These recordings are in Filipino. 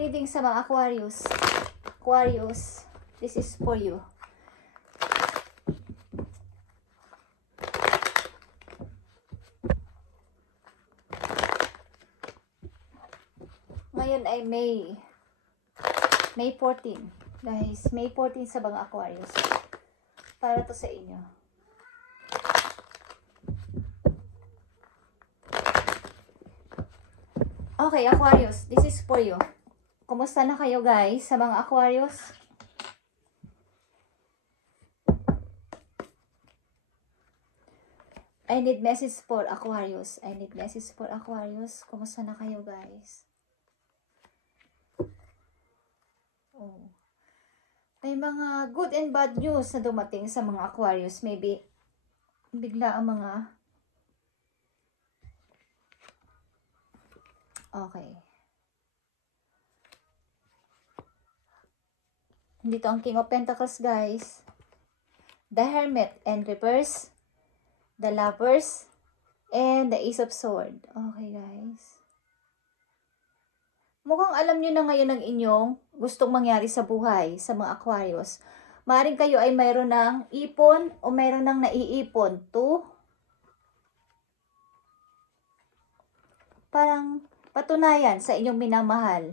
reading sa mga Aquarius. Aquarius, this is for you. Ngayon ay May 14. Guys, May 14 sa mga Aquarius. Para to sa inyo. Okay, Aquarius, this is for you. Kumusta na kayo guys sa mga Aquarius? I need message for Aquarius. I need message for Aquarius. Kumusta na kayo guys? Oh. May mga good and bad news na dumating sa mga Aquarius. Maybe bigla ang mga okay. Dito ang King of Pentacles guys. The Hermit and reverse. The Lovers. And the Ace of Swords. Okay guys. Mukhang alam nyo na ngayon ang inyong gustong mangyari sa buhay sa mga Aquarius. Maaring kayo ay mayroon ng ipon o mayroon ng naiipon to parang patunayan sa inyong minamahal.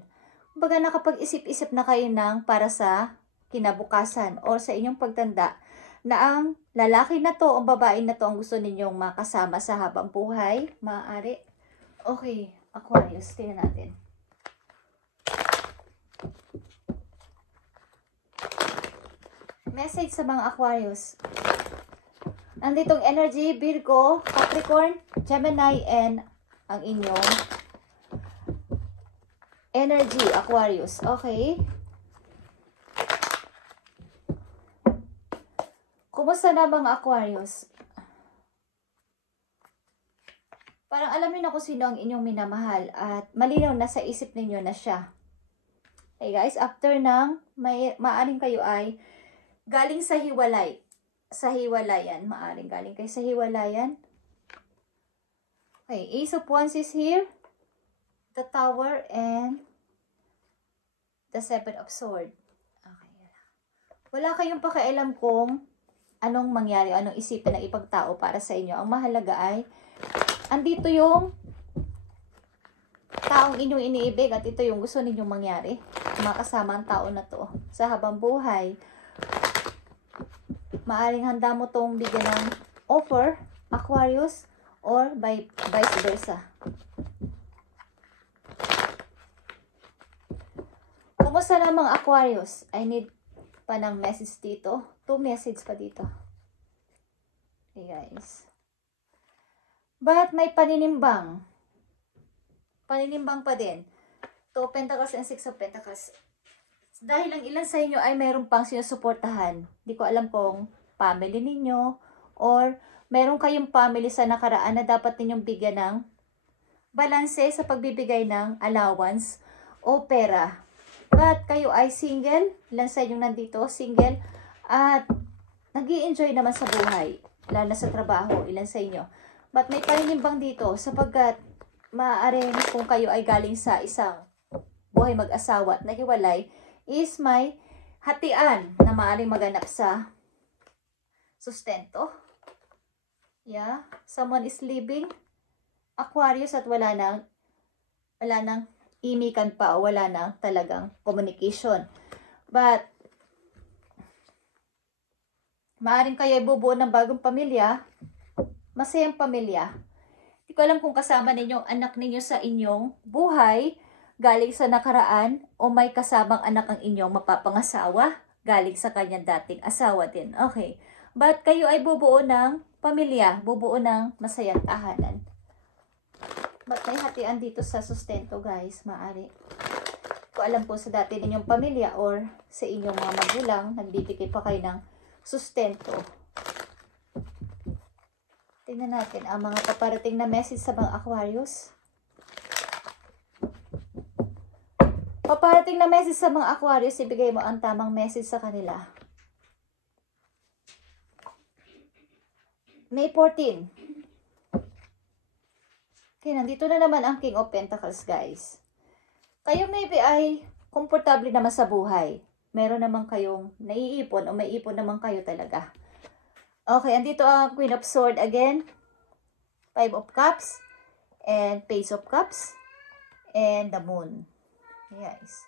Baga nakapag-isip-isip na kayo ng para sa kinabukasan o sa inyong pagtanda na ang lalaki na to o babae na to ang gusto ninyong makasama sa habang buhay. Maaari. Okay, Aquarius, tingnan natin. Message sa mga Aquarius. Nanditong energy, Virgo, Capricorn, Gemini, and ang inyong energy, Aquarius. Okay. Kumusta na mga Aquarius? Parang alam niyo na kung sino ang inyong minamahal at malinaw na sa isip ninyo na siya. Hey guys, after ng maaring kayo ay galing sa hiwalay. Sa hiwalayan. Maaring galing kayo sa hiwalayan. Okay, Ace of Wands is here. The Tower and the Seven of Swords. Okay. Wala kayong pakialam kung anong mangyari, anong isipin ng ibang tao para sa inyo. Ang mahalaga ay andito yung taong inyong iniibig at ito yung gusto ninyong mangyari. Makasama ang tao na to sa habang buhay. Maaring handa mo tong bigyan ng offer, Aquarius, or vice versa. Kumusta na mga Aquarius? I need pa ng message dito. 2 message pa dito. Okay guys. But may paninimbang. Paninimbang pa din. 2 Pentacles and 6 of Pentacles. Dahil ang ilan sa inyo ay mayroon pang sinusuportahan. Hindi ko alam kung family ninyo or meron kayong family sa nakaraan na dapat ninyong bigyan ng balanse sa pagbibigay ng allowance o pera. But kayo ay single, ilan sa inyo nandito, single, at nag-i-enjoy naman sa buhay, lalo na sa trabaho, ilan sa inyo. But may paninimbang dito sapagkat maaaring kung kayo ay galing sa isang buhay mag-asawa at nahiwalay, is may hatian na maaaring maganap sa sustento. Yeah, someone is leaving Aquarius at wala nang imikan pa o wala nang talagang communication. But maaaring kayo bubuo ng bagong pamilya, masayang pamilya. Hindi ko alam kung kasama ninyo anak ninyo sa inyong buhay galing sa nakaraan o may kasamang anak ang inyong mapapangasawa galing sa kanyang dating asawa din. Okay. But kayo ay bubuo ng pamilya, bubuo ng masayang tahanan. But may hatian dito sa sustento guys, maaari. Ko alam po sa dati ninyong pamilya or sa inyong mga magulang, nagbibigay pa kayo ng sustento. Tingnan natin ang mga paparating na message sa mga Aquarius. Paparating na message sa mga Aquarius, ibigay mo ang tamang message sa kanila. May 14. Okay, nandito na naman ang King of Pentacles, guys. Kayo maybe ay komportable naman sa buhay. Meron naman kayong naiipon o may ipon naman kayo talaga. Okay, andito ang Queen of Swords again. 5 of Cups. And Page of Cups. And the Moon. Yes.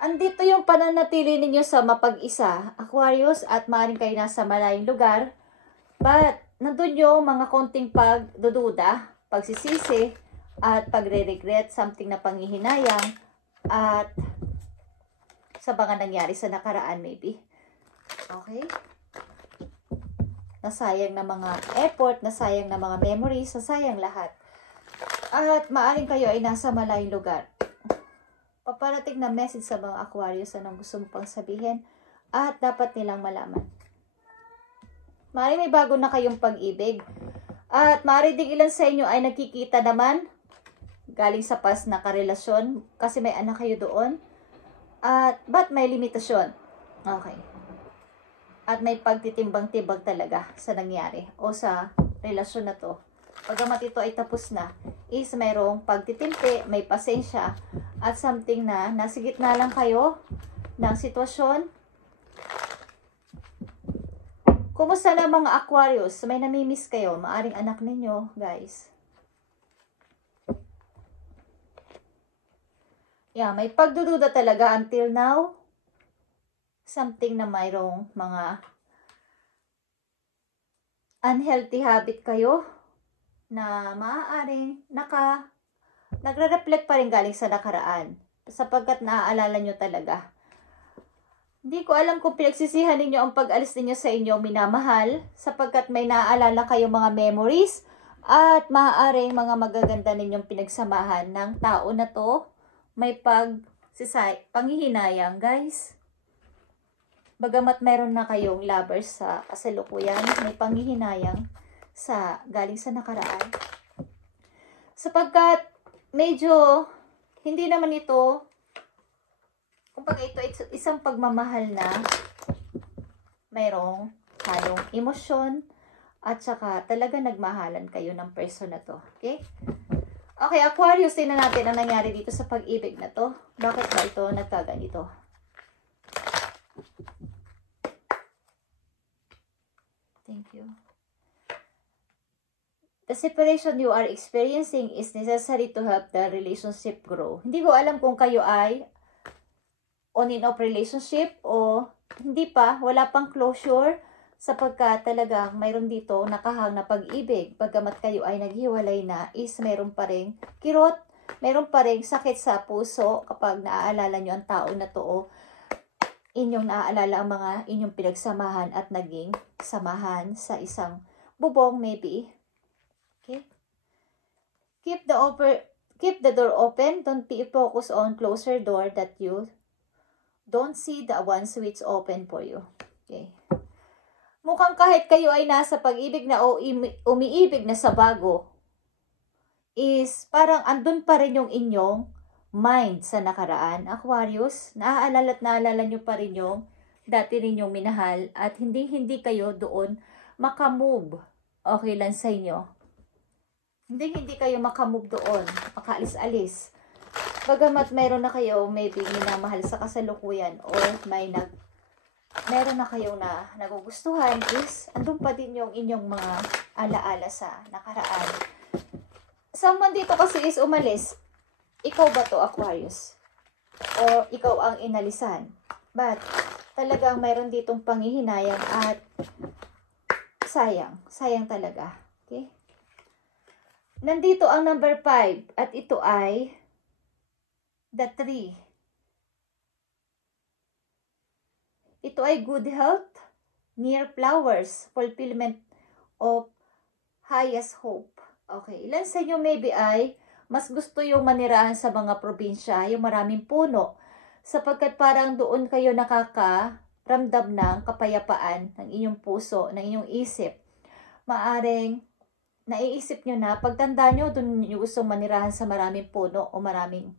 Andito yung pananatili ninyo sa mapag-isa, Aquarius, at maaaring kayo nasa malayong lugar. But, nandun yung mga konting pagdududa, pagsisisi, at pagre-regret, something na panghihinayang, at sa mga nangyari sa nakaraan maybe. Okay? Nasayang na mga effort, nasayang na mga memories, nasayang lahat. At maaaring kayo ay nasa malayong lugar. Paparating na message sa mga Aquarius, anong gusto mo pang sabihin, at dapat nilang malaman. Maaaring may bago na kayong pag-ibig, at maaaring din ilan sa inyo ay nakikita naman, galing sa past na karelasyon, kasi may anak kayo doon, at but may limitasyon. Okay. At may pagtitimbang-tibag talaga sa nangyari, o sa relasyon na to. Pagamat ito ay tapos na, is mayroong pagtitimpi, may pasensya, at something na nasa gitna lang kayo ng sitwasyon. Kumusta na mga Aquarius? May namimiss kayo, maaring anak ninyo, guys. Yeah, may pagdududa talaga until now. Something na mayroong mga unhealthy habit kayo na maaaring nagre-reflect pa rin galing sa nakaraan sapagkat naaalala nyo talaga. Hindi ko alam kung pinagsisihan ninyo ang pag-alis ninyo sa inyong minamahal sapagkat may naaalala kayong mga memories at maaaring mga magaganda ninyong pinagsamahan ng tao na to. May panghihinayang, guys. Bagamat meron na kayong lovers sa kasalukuyan, may panghihinayang galing sa nakaraan. Sapagkat medyo hindi naman ito, kumbaga ito isang pagmamahal na mayroong halong emosyon at saka talaga nagmahalan kayo ng person na to. Okay? Okay, Aquarius, tingnan natin ang nangyari dito sa pag-ibig na to. Bakit ba ito nagkaganito? Thank you. The separation you are experiencing is necessary to help the relationship grow. Hindi ko alam kung kayo ay on and off relationship o hindi pa, wala pang closure sapagkat talagang mayroon dito nakahang na pag-ibig. Bagamat kayo ay naghiwalay na is mayroon pa rin kirot, mayroon pa rin sakit sa puso kapag naaalala nyo ang tao na to o inyong naaalala ang mga inyong pinagsamahan at naging samahan sa isang bubong maybe. Okay? Keep the door open. Don't be focused on closer door that you don't see the ones which open for you. Okay. Mukhang kahit kayo ay nasa pag-ibig na o umiibig na sa bago, is parang andun pa rin yung inyong mind sa nakaraan. Aquarius, naaalala at naalala nyo pa rin yung dati ninyong minahal at hindi kayo doon makamove. Okay lang sa inyo. Hindi kayo makamove doon, makaalis-alis. Bagamat mayroon na kayo maybe minamahal sa kasalukuyan or meron na kayo na nagugustuhan is andun pa din yung inyong mga alaala sa nakaraan. Someone dito kasi is umalis. Ikaw ba to, Aquarius? O ikaw ang inalisan? But talagang mayroon ditong panghihinayang at sayang talaga. Okay? Nandito ang number 5 at ito ay the 3. Ito ay good health, near flowers, fulfillment of highest hope. Okay, ilan sa inyo maybe ay mas gusto yung manirahan sa mga probinsya, yung maraming puno, sapagkat parang doon kayo nakakaramdam ng kapayapaan ng inyong puso, ng inyong isip. Maaring naiisip nyo na, pagtanda nyo, doon nyo gustong manirahan sa maraming puno o maraming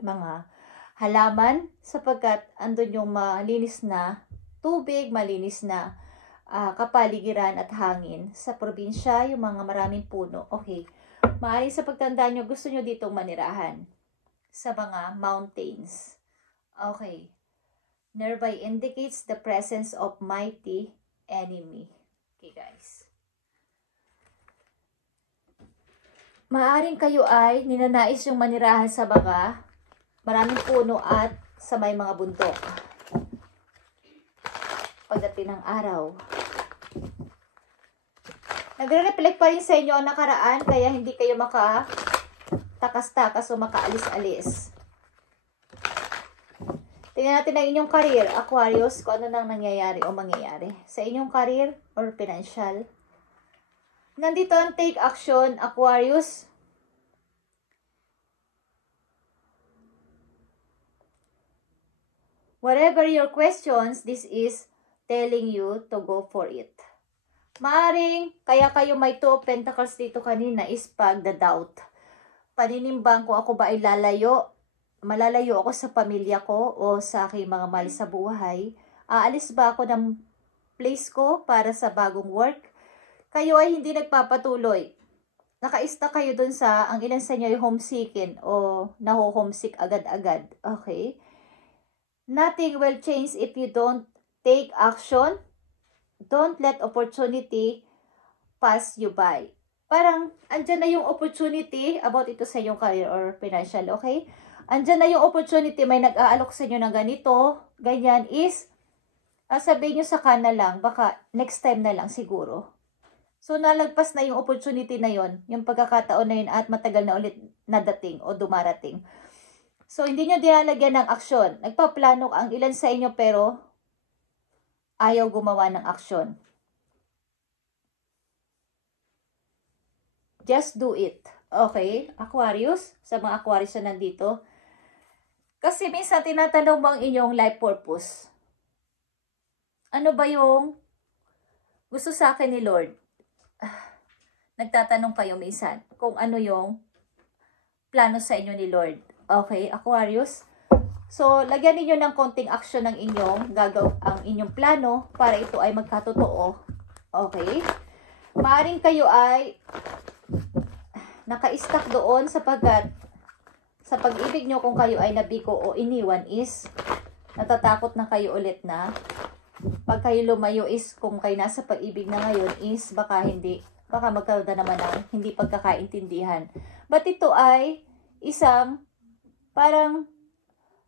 mga halaman sapagkat andun yung malinis na tubig, malinis na kapaligiran at hangin. Sa probinsya, yung mga maraming puno. Okay. Maaaring sa pagtanda nyo, gusto nyo ditong manirahan sa mga mountains. Okay. Nearby indicates the presence of mighty enemy. Okay, guys. Maaring kayo ay ninanais yung manirahan sa mga maraming puno at sa may mga bundok. Pagdating ng araw. Nagre-reflect pa rin sa inyo ang nakaraan kaya hindi kayo makatakas-takas o makaalis-alis. Tingnan natin ang inyong career, Aquarius, kung ano nang nangyayari o mangyayari sa inyong career or financial. Nandito ang take action, Aquarius. Whatever your questions, this is telling you to go for it. Maaring, kaya kayo may 2 of Pentacles dito kanina is pagda-doubt. Paninimbang kung ako ba ay malalayo ako sa pamilya ko o sa aking mga mahal sa buhay. Aalis ba ako ng place ko para sa bagong work? Kayo ay hindi nagpapatuloy. Naka-stuck kayo dun sa, ang ilan sa inyo ay homesikin o naho-homesick agad-agad. Okay? Nothing will change if you don't take action. Don't let opportunity pass you by. Parang, andyan na yung opportunity about ito sa inyong career or financial, okay? Andyan na yung opportunity, may nag-aalok sa inyo ng ganito, ganyan is, sabihin nyo sa kana lang, baka next time na lang siguro. So, nalagpas na yung opportunity na yon, yung pagkakataon na yun at matagal na ulit nadating o dumarating. So, hindi nyo dinalagyan ng aksyon. Nagpaplano ang ilan sa inyo pero ayaw gumawa ng aksyon. Just do it. Okay? Aquarius, sa mga Aquarius na nandito. Kasi minsan tinatanong mo ang inyong life purpose. Ano ba yung gusto sa akin ni Lord? Nagtatanong kayo minsan kung ano yung plano sa inyo ni Lord. Okay, Aquarius? So, lagyan niyo ng konting action ng inyong ang inyong plano para ito ay magkatotoo. Okay? Maaring kayo ay naka-stuck doon sapagkat sa pag-ibig nyo kung kayo ay nabiko o iniwan is natatakot na kayo ulit na pag kayo lumayo is kung kayo nasa pag-ibig na ngayon is baka magkaroon na naman ng hindi pagkakaintindihan. But ito ay isang parang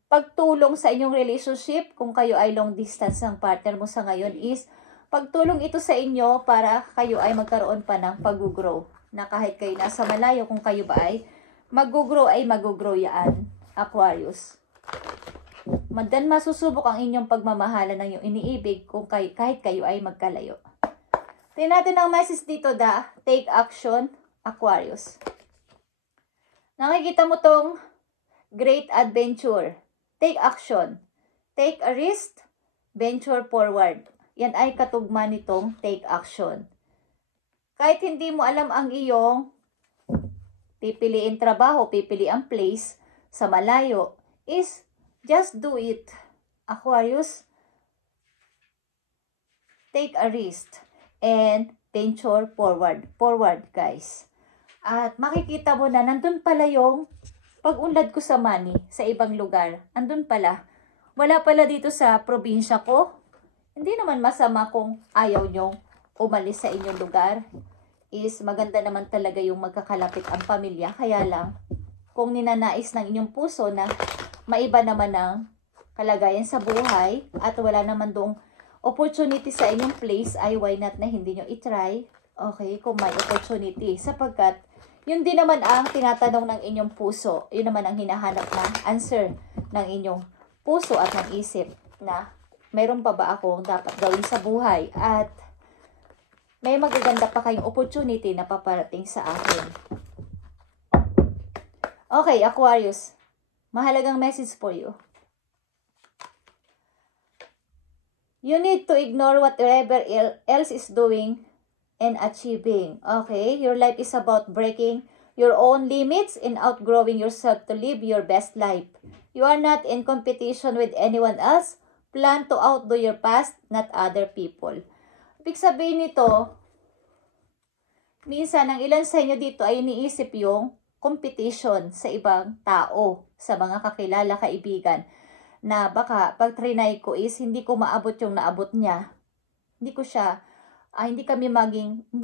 pagtulong sa inyong relationship kung kayo ay long distance ng partner mo sa ngayon is pagtulong ito sa inyo para kayo ay magkaroon pa ng pag-grow. Na kahit kayo nasa malayo kung kayo ba ay mag-grow yan, Aquarius. Madan masusubok ang inyong pagmamahala ng iyong iniibig kung kahit kayo ay magkalayo. Tingnan natin ang message dito, take action, Aquarius. Nakikita mo tong great adventure. Take action. Take a risk, venture forward. Yan ay katugma nitong take action. Kahit hindi mo alam ang iyong pipiliin trabaho, pipiliin place sa malayo, is just do it. Aquarius, take a risk and venture forward. Forward, guys. At makikita mo na nandun pala yung pag-unlad ko sa money sa ibang lugar. Andun pala. Wala pala dito sa probinsya ko. Hindi naman masama kung ayaw nyong umalis sa inyong lugar. Is maganda naman talaga yung magkakalapit ang pamilya. Kaya lang, kung ninanais ng inyong puso na maiba naman ang kalagayan sa buhay at wala naman dong opportunity sa inyong place, ay why not na hindi nyo itry, okay, kung may opportunity. Sapagkat, yun din naman ang tinatanong ng inyong puso. Yun naman ang hinahanap na answer ng inyong puso at ng isip na mayroon pa ba akong dapat gawin sa buhay at may magaganda pa kayong opportunity na paparating sa akin. Okay, Aquarius. Mahalagang message for you. You need to ignore whatever else is doing and achieving. Okay? Your life is about breaking your own limits and outgrowing yourself to live your best life. You are not in competition with anyone else. Plan to outdo your past, not other people. Ibig sabihin nito, minsan ang ilan sa inyo dito ay iniisip yung competition sa ibang tao, sa mga kakilala, kaibigan, na baka pag trinay ko is hindi ko maabot yung naabot niya. Hindi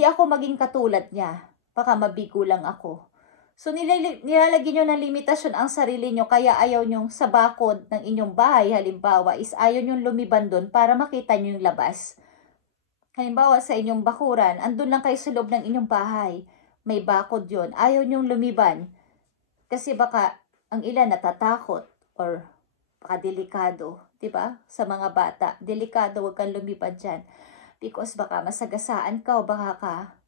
ako maging katulad niya. Baka mabigo lang ako. So, nilalagyan nyo ng limitasyon ang sarili nyo, kaya ayaw nyo sa bakod ng inyong bahay, halimbawa, is ayaw nyo lumiban doon para makita nyo yung labas. Halimbawa, sa inyong bakuran, andun lang kayo sa loob ng inyong bahay, may bakod yon, ayaw nyo lumiban. Kasi baka ang ilan natatakot or baka delikado, diba? Sa mga bata, delikado, huwag kang lumiban dyan. Because baka masagasaan ka o baka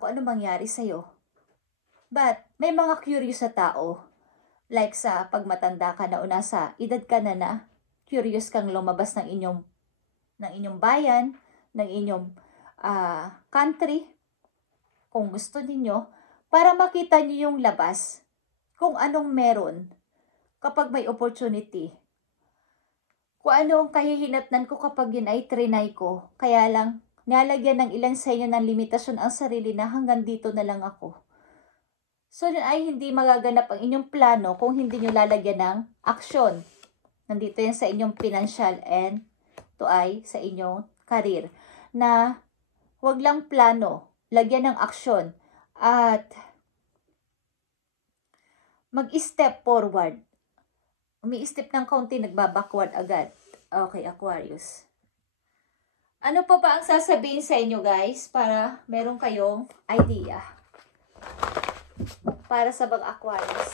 kung ano mangyari sa'yo. But, may mga curious na tao. Like sa pagmatanda ka na o nasa edad ka na, curious kang lumabas ng inyong bayan, ng inyong country, kung gusto ninyo, para makita niyo yung labas, kung anong meron, kapag may opportunity. Kung ano ang kahihinatnan ko kapag yun ay trinay ko, kaya lang, nalagyan ng ilan sa inyo ng limitasyon ang sarili na hanggang dito na lang ako. So, yun ay hindi magaganap ang inyong plano kung hindi nyo lalagyan ng aksyon. Nandito yan sa inyong financial and ito ay sa inyong career. Na wag lang plano, lagyan ng aksyon at mag-step forward. Umi-step ng kaunti, nagbabackward agad. Okay, Aquarius. Ano pa ba ang sasabihin sa inyo, guys, para meron kayong idea? Para sa mga Aquarius,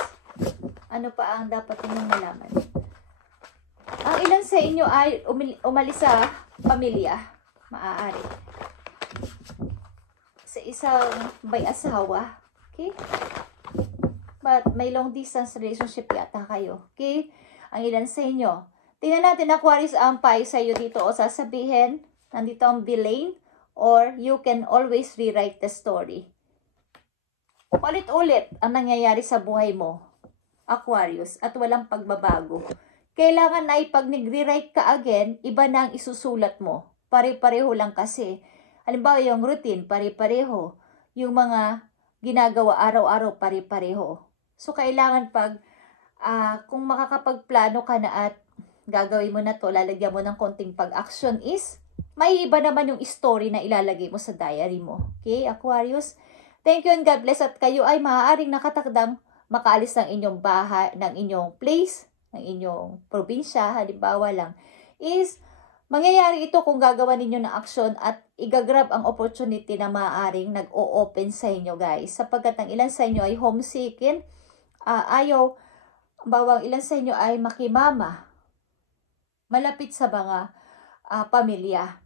ano pa ang dapat ninyong malaman? Ang ilan sa inyo ay umalis sa pamilya, maaari. Sa isang may asawa, okay? But may long distance relationship yata kayo, okay? Ang ilan sa inyo. Tingnan natin, Aquarius, ang payo sa iyo dito o sasabihin, nandito ang villain, or you can always rewrite the story. Ulit-ulit ang nangyayari sa buhay mo, Aquarius, at walang pagbabago. Kailangan na pag nag-rewrite ka again, iba na ang isusulat mo. Pare-pareho lang kasi. Halimbawa, yung routine, pare-pareho. Yung mga ginagawa araw-araw, pare-pareho. So, kailangan kung makakapagplano ka na at gagawin mo na to, lalagyan mo ng konting pag-action is, may iba naman yung story na ilalagay mo sa diary mo. Okay, Aquarius? Thank you and God bless, at kayo ay maaaring nakatakdang makaalis ng inyong bahay, ng inyong place, ng inyong probinsya, halimbawa lang, is mangyayari ito kung gagawa ninyo ng aksyon at igagrab ang opportunity na maaaring nag-o-open sa inyo, guys. Sapagkat ang ilan sa inyo ay homesikin, bawang ilan sa inyo ay makimama, malapit sa mga pamilya.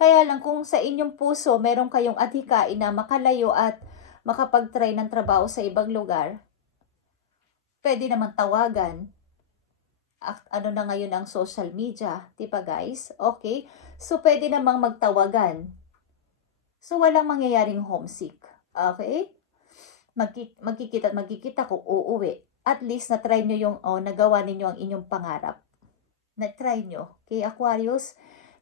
Kaya lang kung sa inyong puso meron kayong adhikain na makalayo at makapag-try ng trabaho sa ibang lugar, pwede naman tawagan. Ano na ngayon ang social media, diba guys? Okay? So, pwede namang magtawagan. So, walang mangyayaring homesick. Okay? Magkikita kung uuwi. At least, na-try nyo nagawa ninyo ang inyong pangarap. Na-try nyo. Okay, Aquarius?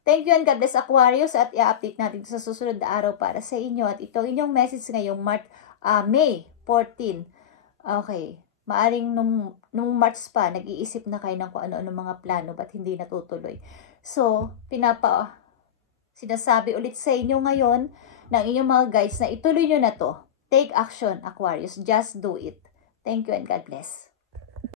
Thank you and God bless, Aquarius, at i-update natin sa susunod na araw para sa inyo. At ito inyong message ngayong May 14. Okay. Maaring nung March pa, nag-iisip na kayo ng kung ano-ano mga plano, ba't hindi natutuloy. So, sinasabi ulit sa inyo ngayon ng inyong mga guides na ituloy nyo na to. Take action, Aquarius. Just do it. Thank you and God bless.